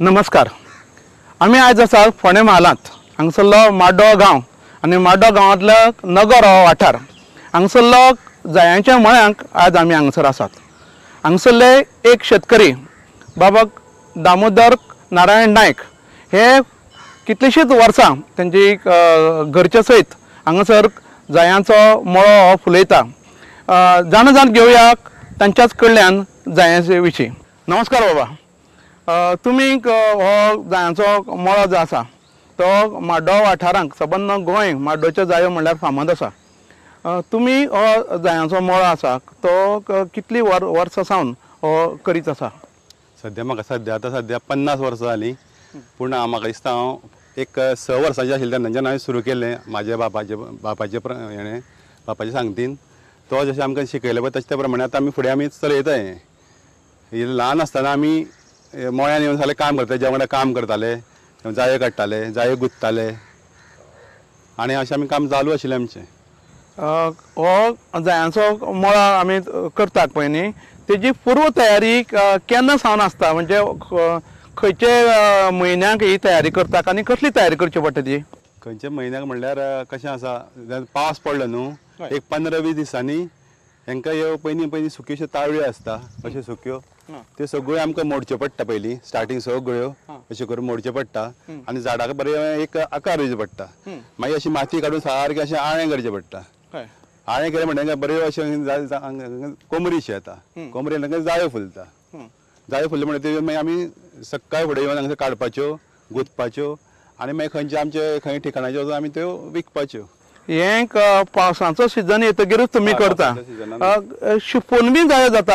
नमस्कार. आम्ही आज आसा फोंडे म्हालांत. हांगसरलो माड्डो गांव आनी माड्डो गांवांतलो नगर हो वाठार. हांगसरलो जायांच्या मळ्यांक आज आमी हांगसर आसात. हांगसरले एक शेतकरी बाबा दामोदर नारायण नायक हे कितलीशींच वर्सां तेंची घरचे सयत हांगसर जायांचो मळो हो फुलयता. जाण घेवया तांच्याच कडल्यान जायांचे विशीं. नमस्कार बाबा. तुमी हो जायांचो मळो जो आसा तो माड्डो वाठारांक सबंद गोंय माड्डोच्यो जायो म्हणल्यार फामाद आसा. तुमी हो जायांचो मळो आसा तो कितली वर्सां सावन हो करीत आसा? सद्या म्हाका सद्या 50 वर्सां जालीं. पूण म्हाका दिसता हांव एक 6 वर्सांचें आशिल्लें तेन्नाच्यान हांवें सुरू केल्लें म्हाज्या बापाचे सांगतीन. तो जशें आमकां शिकयलें पळय तशें त्या प्रमाणे आतां आमी चलयताय. हे ल्हान आसतना आमी मळ्यान येवन सगळें काम करताले, जेवणा काम करताले, जायो काडटाले, जायो गुंत्ताले आनी अशें आमी काम चालू आशिल्लें आमचें. हो जायांचो मळो आमी करतात पळय न्ही, तेजी पूर्व तयारी केन्ना सावन आसता? म्हणजे खंयचे म्हयन्याक ही तयारी करतात आनी कसली तयारी करची पडटा ती? खंयच्या म्हयन्याक म्हणल्यार कशें आसा, पावस पडलो न्हू एक 15-20 दिसांनी हांकां ह्यो पयलीं सुक्योश्यो ताळयो आसता अश्यो सुक्यो, त्यो सगळ्यो आमकां मोडच्यो पडटा. पयलीं स्टार्टींग सगळ्यो अश्यो करून मोडच्यो पडटा आनी झाडाक बरें एक आकार दिवचो पडटा. मागीर अशी माती काडून सारकें अशें आळें करचें पडटा. आळें केलें म्हणटकीर बऱ्यो अशें कोमरीशी येता. कोमरेन तांकां जायो फुलता. जायो फुल्ले म्हणटकीर त्यो मागीर आमी सक्काळी फुडें येवन हांगा काडपाच्यो, गुंतपाच्यो आनी मागीर खंयचे आमचे खंय ठिकाणाच्यो वचून आमी त्यो विकपाच्यो. हें पावसाचो सिजन येतकीरच तुमी करता. शिंपोवन बी जायो जाता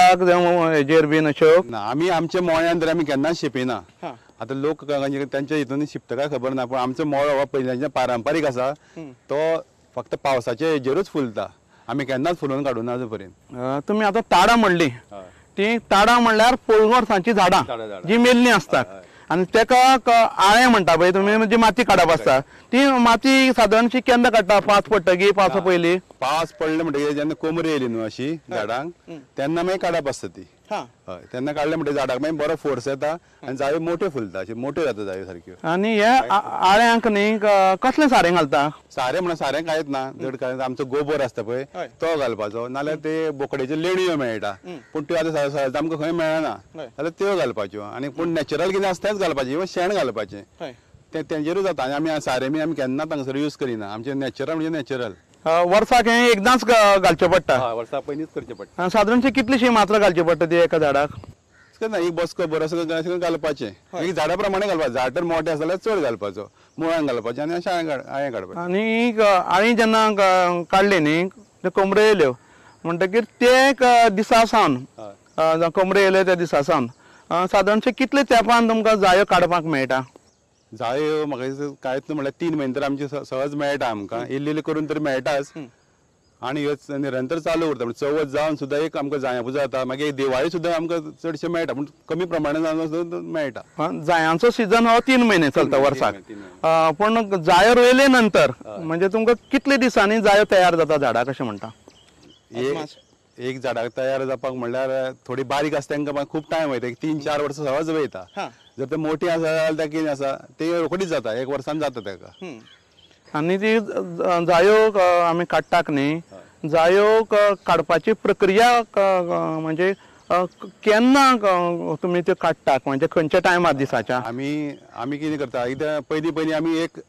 हेजेर बीन अश्यो? आमी आमच्या मळ्यान तर आमी केन्नाच शिंपिना. आतां लोक तांच्या हितून शिंपता काय खबर ना, पूण आमचो मळो हो पयलींच्यान पारंपारीक आसा. तो फक्त पावसाच्या हेजेरूच फुलता. आमी केन्नाच फुलोवन काडूना आजू पर्यंत. तुमी आतां ताडां म्हणली, ती ताडां म्हणल्यार पोळगोरसांची झाडां जी मेल्लीं आसतात आनी तेका आळें म्हणटा पळय तुमी, म्हणजे माती काडप आसता. ती माती सादारणशी केन्ना काडटा? पावस पडटकीर, पावसा पयलीं? पावस पडले म्हणटकीर जेन्ना कोमरी येयली न्हू अशी झाडांक, तेन्ना मागीर काडप आसता ती. हय, तेन्ना काडले म्हणटकीर झाडाक मागीर बरो फोर्स येता आनी जायो मोठ्यो फुलता, अश्यो मोठ्यो जाता जायो सारक्यो. आनी हे आळ्यांक न्ही कसलें सारें घालता? सारें म्हणून सारें कांयच ना. जड काय आमचो गोबर आसता पळय तो घालपाचो, नाल्यार ते बोकडेच्यो लेणयो मेळटा. पूण त्यो आतां सहज आमकां खंय मेळना, जाल्यार त्यो घालपाच्यो. आनी पूण नॅचरल कितें आसता तेंच घालपाचें. इवन शेण घालपाचें, तेंचेरूच जाता. आनी आमी सारें बी आमी केन्नाच हांगासर यूज करिना. आमचें नॅचरल म्हणजे नॅचरल. वर्साक हें एकदांच घालचें पडटा? हय, वर्सा पयलींच करचें पडटा. सादारणशी कितलीशी मात्रा घालची पडटा ती एका झाडाक? ना, एक बसको बरोसो घालपाचें. एक झाडा प्रमाणे घालपाचें. झाड तर मोठें आसा जाल्यार चड घालपाचो, मुळांक घालपाचें आनी अशें आळें काडपाचें. आनी आळी जेन्ना काडली न्ही, त्यो कोंबऱ्यो येयल्यो म्हणटकीर ते दिसा सावन कोंबऱ्यो येयल्यो त्या दिसा सावन सादारणशे कितले तेंपान तुमकां जायो काडपाक मेळटा? जायो म्हाका दिसता कांयच न्हू म्हणल्यार 3 म्हयने तर आमचे सहज मेळटा आमकां. इल्ली करून तर मेळटाच. आनी ह्यो निरंतर चालू उरता. म्हणजे चवथ जावन सुद्दां एक आमकां जायां पुजा जाता. मागीर दिवाळी सुद्दां आमकां चडशें मेळटा, पूण कमी प्रमाणान मेळटा. जायांचो सिजन हो 3 म्हयने चलता वर्साक. पूण जायो रोयले नंतर म्हणजे तुमकां कितले दिसांनी जायो तयार जाता झाडाक अशें म्हणटा? एक झाडाक तयार जावपाक म्हणल्यार थोडी बारीक आसता तांकां खूब टायम वयता. एक 3-4 वर्सां सहज वयता. जर ते मोठी आसा जाल्यार कितें आसा ते रोखडीच जाता, 1 वर्सान जाता ताका. आनी ती जायो आमी काडटाक न्ही, जायो काडपाची प्रक्रिया म्हणजे केन्ना तुमी त्यो काडटाक? म्हणजे खंयच्या टायमार दिसाच्या? आमी कितें करता, एकदां पयलीं आमी एक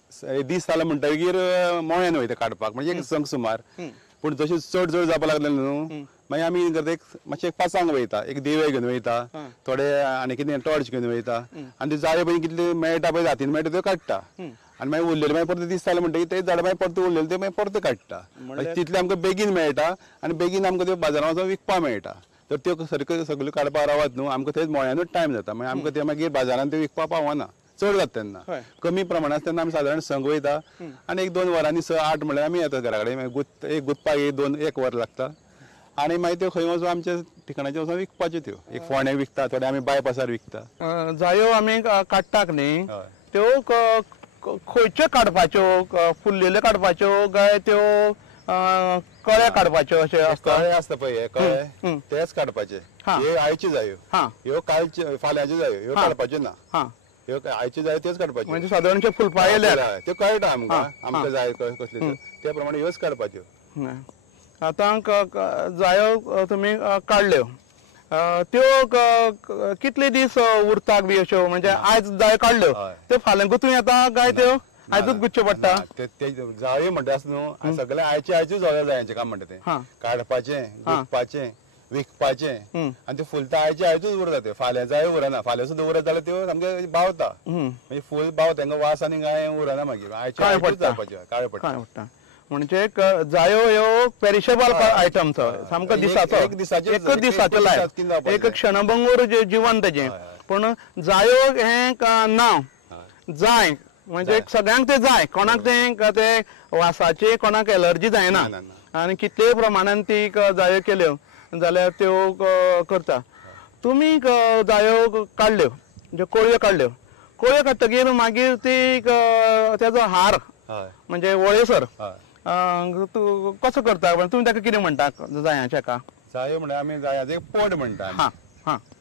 दीस जालो म्हणटकीर मळ्यान वयता काडपाक, म्हणजे एक संक सुमार. पूण जशें चड जावपाक लागलें न्हू, मागीर आमी कितें करता, मातशें एक पासांग वयता, एक दिवे घेवन वयता, थोडे आनी कितें टॉर्च घेवन वयता आनी त्यो जायो पळय कितल्यो मेळटा पळय जातीन मेळटा त्यो काडटा. आनी मागीर उरलेले मागीर परत दीस जाले म्हणटकीर ते झाडां मागीर परत उरलेले ते मागीर परत काडटा. तितले आमकां बेगीन मेळटा आनी बेगीन आमकां त्यो बाजारांत वचून विकपाक मेळटा. तर त्यो सगळ्यो काडपाक रावत न्हू, आमकां थंय मळ्यानूच टायम जाता. मागीर आमकां ते मागीर बाजारांत त्यो विकपाक पावना. चड जाता तेन्ना कमी प्रमाणांत तेन्ना आमी सादारण संक वयता आनी 1-2 वरांनी 6-8 म्हळ्यार आमी येता घरा कडेन. एक गुंतपाक 1 वर लागता आनी मागीर त्यो खंय वचून आमच्या ठिकाणाचेर वचून विकपाच्यो. त्यो एक फोंड्याक विकता, थोडे आमी बायपासार विकता. जायो आमी काडटाक न्ही, त्यो खंयच्यो काडपाच्यो? फुल्लेल्यो काडपाच्यो काय त्यो कळे काडपाच्यो अशें आसता? कळे आसता पळय कळे तेच काडपाचे. हे आयचे जायो, ह्यो कालचे फाल्यांचे जायो, ह्यो काडपाच्यो ना. ह्यो आयचे जाय तेच काडपाचे म्हणजे सादारणचे फुलपाय येयल्यार त्यो कळटा आमकां जाय कसले त्या प्रमाणे ह्योच काडपाच्यो आतां जायो तुमी काडल्यो त्यो कितले दीस उरतात बी अश्यो म्हणजे आयज जायो काडल्यो त्यो फाल्यां गुतूं येता काय त्यो आयजूच गुच्च्यो पडटा ते जायो म्हणटा आसता न्हू सगळे आयचे जायो जायांचें काम म्हणटा तें काडपाचें गुंतपाचें विकपाचें आनी ते फुलता आयचूच उरता त्यो फाल्यां जाय उरना फाल्यां सुद्दां उरत जाल्यार त्यो सामके बावता म्हणजे फूल बावता तांकां वास आनी काय उरना मागीर आयचे जावपाच्यो काळे पडटा म्हणजे जायो ह्यो पेरिशेबल आयटम सामको दिसाचो एकच दिसाचो लायफ एक क्षणभंगूर जीवन तेजें पूण जायो हें नांव जाय म्हणजे सगळ्यांक ते जाय कोणाक ते वासाची कोणाक एलर्जी जायना आनी कितलेय प्रमाणान ती जायो केल्यो जाल्यार त्यो करता तुमी जायो काडल्यो म्हणजे कोळयो काडटकीर मागीर ती तेजो हार म्हणजे वळेसर तूं कसो करता तुमी ताका कितें म्हणटा जायांच्या हाका जायो म्हणल्यार आमी जायाचो एक पड म्हणटा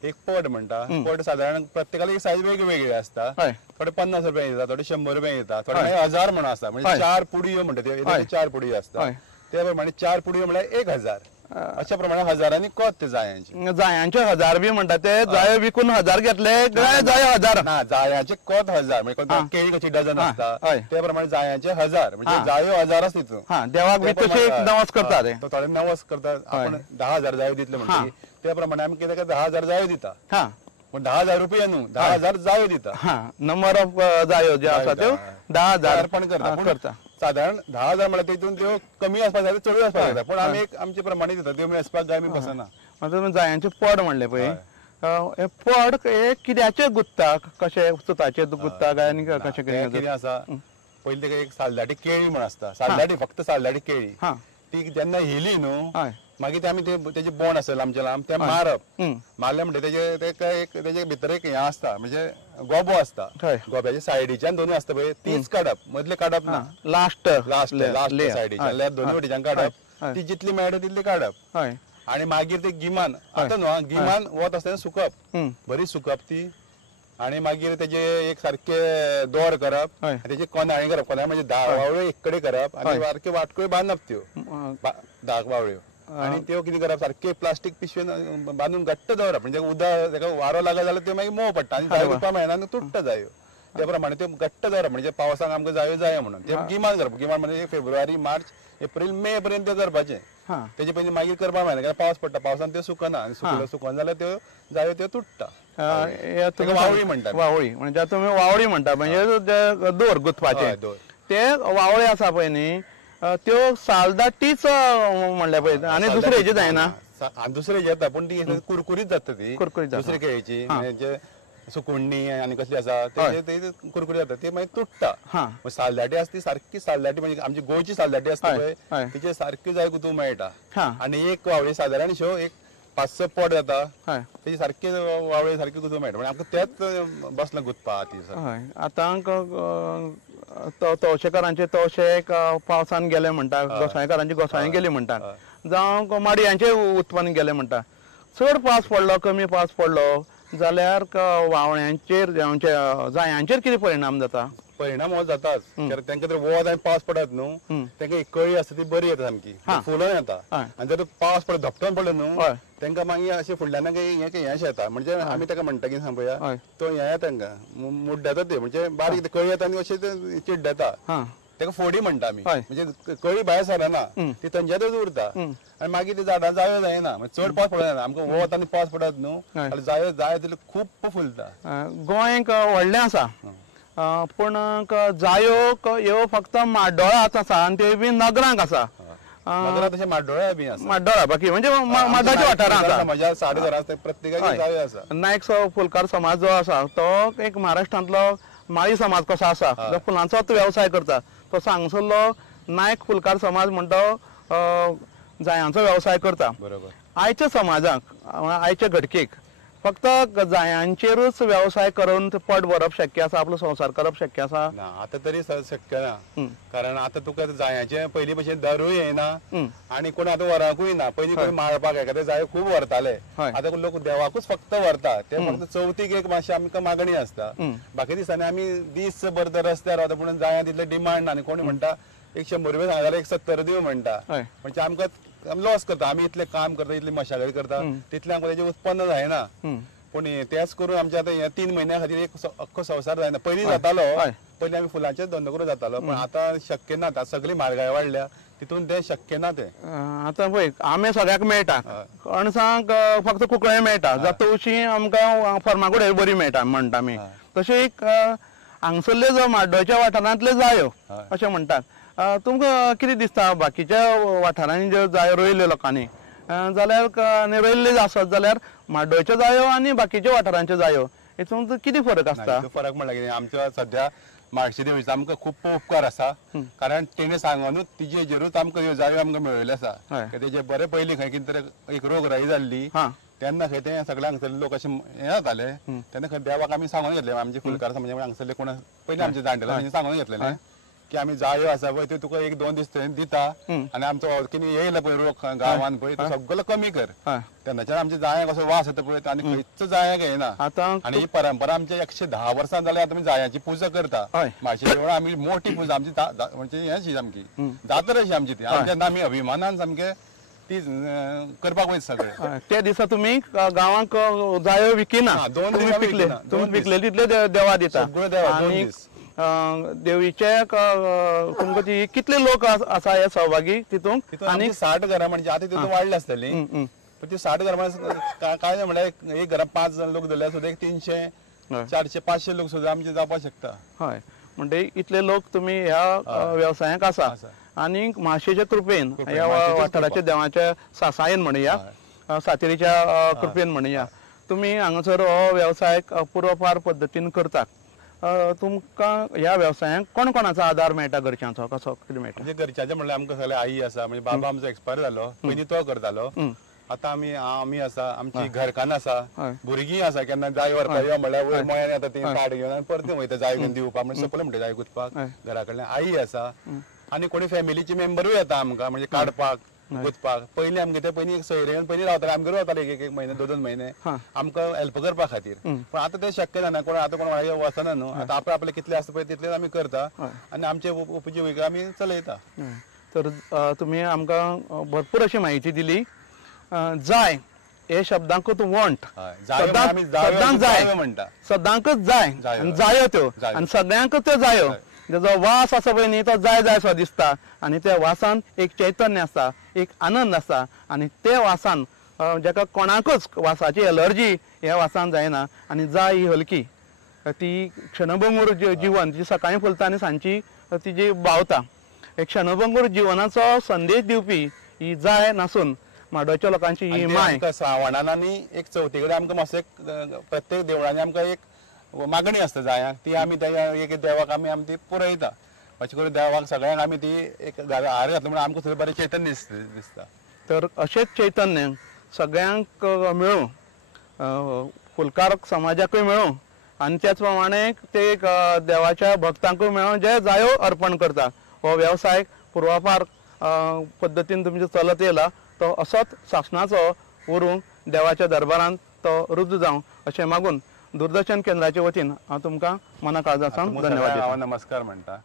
एक पड म्हणटा पड सादारण प्रत्येकाला एक सायज वेगळी आसता थोडे 50 रुपया येता थोडे 100 रुपया येता थोडे 1000 म्हणून आसता म्हणजे 4 पुडयो म्हणटा त्यो 4 पुडयो आसता त्या प्रमाणे 4 पुडयो म्हळ्यार 1000 अशा प्रमाणे हजारांनी कोत ते जायांचे 1000 बी म्हणटा ते जायो विकून 1000 घेतले जायो 1000 ना जायांचे कोत 1000 म्हणजे केळी कशी डझन आसता त्या प्रमाणे जायांचे 1000 म्हणजे जायो 1000 आसता तितून देवाक बी तशे नवस करता ते थोडे नवस करता आपण 10000 जायो दितले म्हणजे त्या प्रमाणे आमी कितें करता 10000 जायो दिता पण 10000 रुपया न्हू 10000 जायो दिता नंबर ऑफ जायो जे आसा त्यो 10000 अर्पण करता साधारण 10000 म्हळ्यार तितून त्यो कमी आसपाक जाय चड आसपाक जाय पण आमी एक आमचे प्रमाणे दिता त्यो आसपाक जाय आमी बसना तुमी जायांचे पड म्हणले पळय हे पड हे कित्याचे गुंतता कशे सुताचे गुंतता काय आनी कशें कितें आसा पयलीं तेका एक सालदाटी केळी म्हण आसता सालदाटी फक्त सालदाटी केळी ती जेन्ना येयली न्हू मागीर ते आमी तेजे बोंड आसले आमचे लांब ते मारप मारले म्हणटा तेजे भितर एक हें आसता म्हणजे गोबो आसता गोब्याच्या सायडीच्यान दोनूय आसता पळय तीच काडप मदले काडप ना लास्ट सायडीच्यान दोनूय वटेच्यान काडप ती जितली मेळटा तितली काडप आनी मागीर ते गिमान आतां न्हू गिमान वत आसतना सुकप बरी सुकप ती आनी मागीर तेजे एक सारखे दोर करप तेजे कोनाळी करप कोनाळी म्हणजे वावळ्यो एक कडेन करप आनी सारखे वाटक्यो बांदप त्यो वावळ्यो आनी त्यो कितें करप सारखे प्लास्टीक पिशवेन बांदून घट्ट दवरप म्हणजे उदक ताका वारो लागत जाल्यार त्यो मागीर मोव पडटा आनी जायो उरपा मेळना आनी तुट्टा जायो त्या प्रमाणे त्यो घट्ट दवरप म्हणजे पावसाक आमकां जायो जाय म्हणून ते गिमान करप गिमान म्हणजे फेब्रुवारी मार्च एप्रील मे पर्यंत ते करपाचे तेजे पयलीं मागीर करपा मेळना कित्याक पावस पडटा पावसान त्यो सुकना आनी सुकून जाल्यार त्यो जायो त्यो तुट्टा वावळी म्हणटा वावळी म्हणजे तुमी वावळी म्हणटा म्हणजे दोर गुंतपाचे ते वावळे आसा पळय न्ही त्यो सालदाटीच म्हणल्या पळय आनी दुसरे हेजे जायना दुसरे येता पण ती कुरकुरीत जाता ती दुसरी केळीची म्हणजे सुकुण्णी आनी कसली आसा ते कुरकुरीत जाता ती मागीर तुट्टा सालदाटी आसता ती सारकी सालदाटी म्हणजे आमची गोंयची सालदाटी आसता पळय तिचे सारकी जाय गुंतूंक मेळटा आनी एक वावळी सादारण अश्यो एक 5-6 पड जाता तेजी सारकी वावळी सारकी गुंतूंक मेळटा म्हणजे आमकां तेच बसला गुंतपा ती आतां तवशेकारांचे तवशे पावसान गेले म्हणटा गोसाळेकारांची गोसाळीं गेली म्हणटा जावं माडयांचे उत्पन्न गेले म्हणटा चड पावस पडलो कमी पावस पडलो जाल्यार वावळ्यांचेर जायांचेर कितें परिणाम जाता परिणाम हो जाताच तांकां तर वत आनी पावस पडत न्हू तांकां एक कळी आसता ती बरी येता सामकी फुलोन येता आनी जर पावस पडत धपटोन पडलो न्हू तांकां मागीर अशें फुडल्यान हें येता म्हणजे आमी ताका म्हणटा कितें सांग पळया तो हें येता तांकां मुड्ड येता ते म्हणजे बारीक कळी येता आनी अशें चिड्ड येता ताका फोडी म्हणटा आमी म्हणजे कळी भायर सरना ती थंयच्यातच उरता आनी मागीर ती झाडां जायो जायना चड पावस पडना आमकां वत आनी पावस पडत न्हू जाल्यार जायो जाय तितले खूब फुलता गोंय व्हडलें आसा पूण जायो ह्यो फक्त म्हाड्डोळांत आसा आनी त्यो बी नगरांक आसा नगरांत तशें म्हाड्डोळा बी आसा म्हाड्डोळा बाकी म्हणजे म्हाड्डाच्या वाठारांत आसा म्हज्या साडेघरांत प्रत्येकाची जायो आसा नायक फुलकार समाज जो आसा तो एक महाराष्ट्रांतलो माळी समाज कसो आसा जो फुलांचोच वेवसाय करता तसो हांगसरलो नायक फुलकार समाज म्हणटा जायांचो वेवसाय करता बरोबर आयच्या समाजाक आयच्या घटकेक फक्त जायांचेरूच व्यवसाय करून ते पोट भरप शक्य आसा, आपलो संसार करप शक्य आसा? ना आता तरी शक्य ना, कारण आता तुका जायाचे पयलीं भशेन दरूय येना आणि कोण आता वरांकूय ना. पयलीं कोणी माळपाक एखादे जायो खूब व्हरताले, आता लोक देवाकूच फक्त व्हरता. ते फक्त चवथीक एक मातशी आमकां मागणी आसता. बाकी दिसांनी आमी दीस भर तर रस्त्यार रावता, पूण जायां तितले डिमांड ना. आनी कोणी म्हणटा 100 रुपया सांगता जाल्यार 170 दिव म्हणटा. म्हणजे आमकां लॉस करता. आमी इतले काम करता, इतली मशागत करता, तितले आमकां तेजें उत्पन्न जायना. पूण तेच करून आमचे आतां ह्या 3 म्हयन्या खातीर एक अख्खो संवसार जायना. पयलीं जातालो, पयलीं आमी फुलांचेच धंदो करून जातालो, पण आतां शक्य ना. आतां सगळी म्हारगाय वाडल्या, तितून ते शक्य ना. ते आतां पळय आंबे सगळ्याक मेळटा, अणसांक फक्त कुंकळे मेळटा, तवशीं आमकां फर्मागुड्यार बरी मेळटा म्हणटा आमी. तशें एक हांगसरले जो माड्डोळच्या वाठारांतले जायो अशें म्हणटात. तुमकां कितें दिसता बाकीच्या वाठारांनी ज्यो जायो रोयल्यो लोकांनी, जाल्यार आनी रोयल्ले आसत जाल्यार माड्डोळच्यो जायो आनी बाकीच्या वाठारांच्यो जायो हितून कितें फरक आसता? फरक म्हणल्यार कितें, आमच्या सध्या म्हाळशी देवीचो आमकां खूब उपकार आसा, कारण तेणे सांगूनच तिजे हेजेरूच आमकां ह्यो जायो आमकां मेळयल्यो आसा. तेजे बरे पयलीं खंय कितें तरी एक रोगराई जाल्ली तेन्ना खंय ते सगळे हांगसरले लोक अशे हे जाताले, तेन्ना खंय देवाक आमी सांगून घेतले. आमचे फुलकार म्हणजे हांगसरले कोण पयलीं आमचे जाणटेले सांगून घेतलेले की आमी जायो आसा पळय त्यो तुका 1-2 दीस थंय दिता, आनी आमचो कितें येयला पळय रोग गांवांत पळय तो सगळो कमी कर. तेन्नाच्यान आमच्या जायांक असो वास येता पळय, आनी खंयच जायांक येना. आनी ही परंपरा आमच्या 110 वर्सां जाल्यार आतां आमी जायांची पुजा करता. म्हाळशी देवळां आमी मोठी पुजा आमची म्हणजे हेची सामकी जात्रा अशी आमची ती. तेन्ना आमी अभिमानान सामके ती करपाक वयता सगळे. त्या दिसा तुमी गांवांक जायो विकिना, तुमी पिकले तितले देवा दिता. आनी देवीचे तुमकां ती कितले लोक आसा हे सहभागी तितूंत? आनी 60 घरां म्हणजे आतां तितून वाडली आसतली, पण ती 60 घरां काय म्हणल्यार एक घरां 5 लोक जाल्यार सुद्दां एक 300, 400, 500 लोक सुद्दां आमचे जावपाक शकता. हय, म्हणजे इतले लोक तुमी ह्या व्यवसायाक आसा. आनी म्हाळशेच्या कृपेन ह्या वाठाराच्या देवाच्या सासायेन म्हणया, सातेरीच्या कृपेन म्हणया, तुमी हांगासर हो वेवसाय पुरोपार पद्दतीन करतात. तुमकां ह्या व्यवसायाक कोण कोणाचो आदार मेळटा? घरच्यांचो कसो कितें मेळटा? म्हणजे घरच्यांचे म्हणल्यार आमकां सगळे आई आसा, म्हणजे बाबा आमचो एक्सपायर जालो, पयलीं तो करतालो. आतां आमी आसा, आमची घरकान्न आसा, भुरगीं आसा. केन्ना जाय व्हरपा यो म्हणल्यार वयर मोयान येता ती कार्ड घेवन आनी परत वयता जाय घेवन दिवपाक, म्हणजे सपले म्हणटा जाय गुंतपाक. घरा कडल्यान आई आसा आनी कोणी फॅमिलीचे मेंबरूय येता आमकां, म्हणजे काडपाक गुंतपाक. पयलीं आमगे ते पयलीं सोयऱ्यान पयलीं रावताले, आमगे रावताले एक म्हयने 2-2 म्हयने आमकां हेल्प करपा खातीर. पण आतां ते शक्य जाना, कोण आतां कोण वाड्यार वचना न्हू. आतां आपले कितले आसता पळय तितलेच आमी करता आनी आमचे उपजिविका आमी चलयता. तर तुमी आमकां भरपूर अशी म्हायती दिली. जाय हे शब्दांकूच वंट, सदांच जाय म्हणटा, सदांकच जाय, जायो त्यो आनी सगळ्यांकच त्यो जायो. जो वास आसा पळय न्ही तो जाय जाय सो दिसता, आनी त्या वासान एक चैतन्य आसता, एक आनंद आसता. आनी ते वासान जाका कोणाकूच वासाची एलर्जी ह्या वासान जायना. आनी जाय ही हलकी, ती क्षणभंगूर जिवन, ती सकाळीं फुलता आनी सांजची ती जी भावता. एक क्षणभंगूर जिवनाचो संदेश दिवपी ही जाय नासून माड्डोळच्या लोकांची ही माय. श्रावणान आनी एक चवथी कडेन आमकां मातसो प्रत्येक देवळांनी आमकां एक मागणी आसता जायांक, ती आमी एक देवाक आमी ती पुरयता. अशें करून देवाक सगळ्यांक आमी ती एक हार घातलो म्हणून आमकां थंय बरें चैतन्य दिसता. तर अशेंच चैतन्य सगळ्यांक मेळूं, फुलकार समाजाकूय मेळूं आनी त्याच प्रमाणे ते देवाच्या भक्तांकूय मेळूं जे जायो अर्पण करता. हो वेवसाय पुर्वापार पद्दतीन तुमचो चलत येयला, तो असोच शासनाचो उरूंक देवाच्या दरबारांत तो रुजू जावं अशें मागून दूरदर्शन केंद्राचे वतीन हांव तुमकां मना काळजासान धन्यवाद दिता. नमस्कार म्हणटा.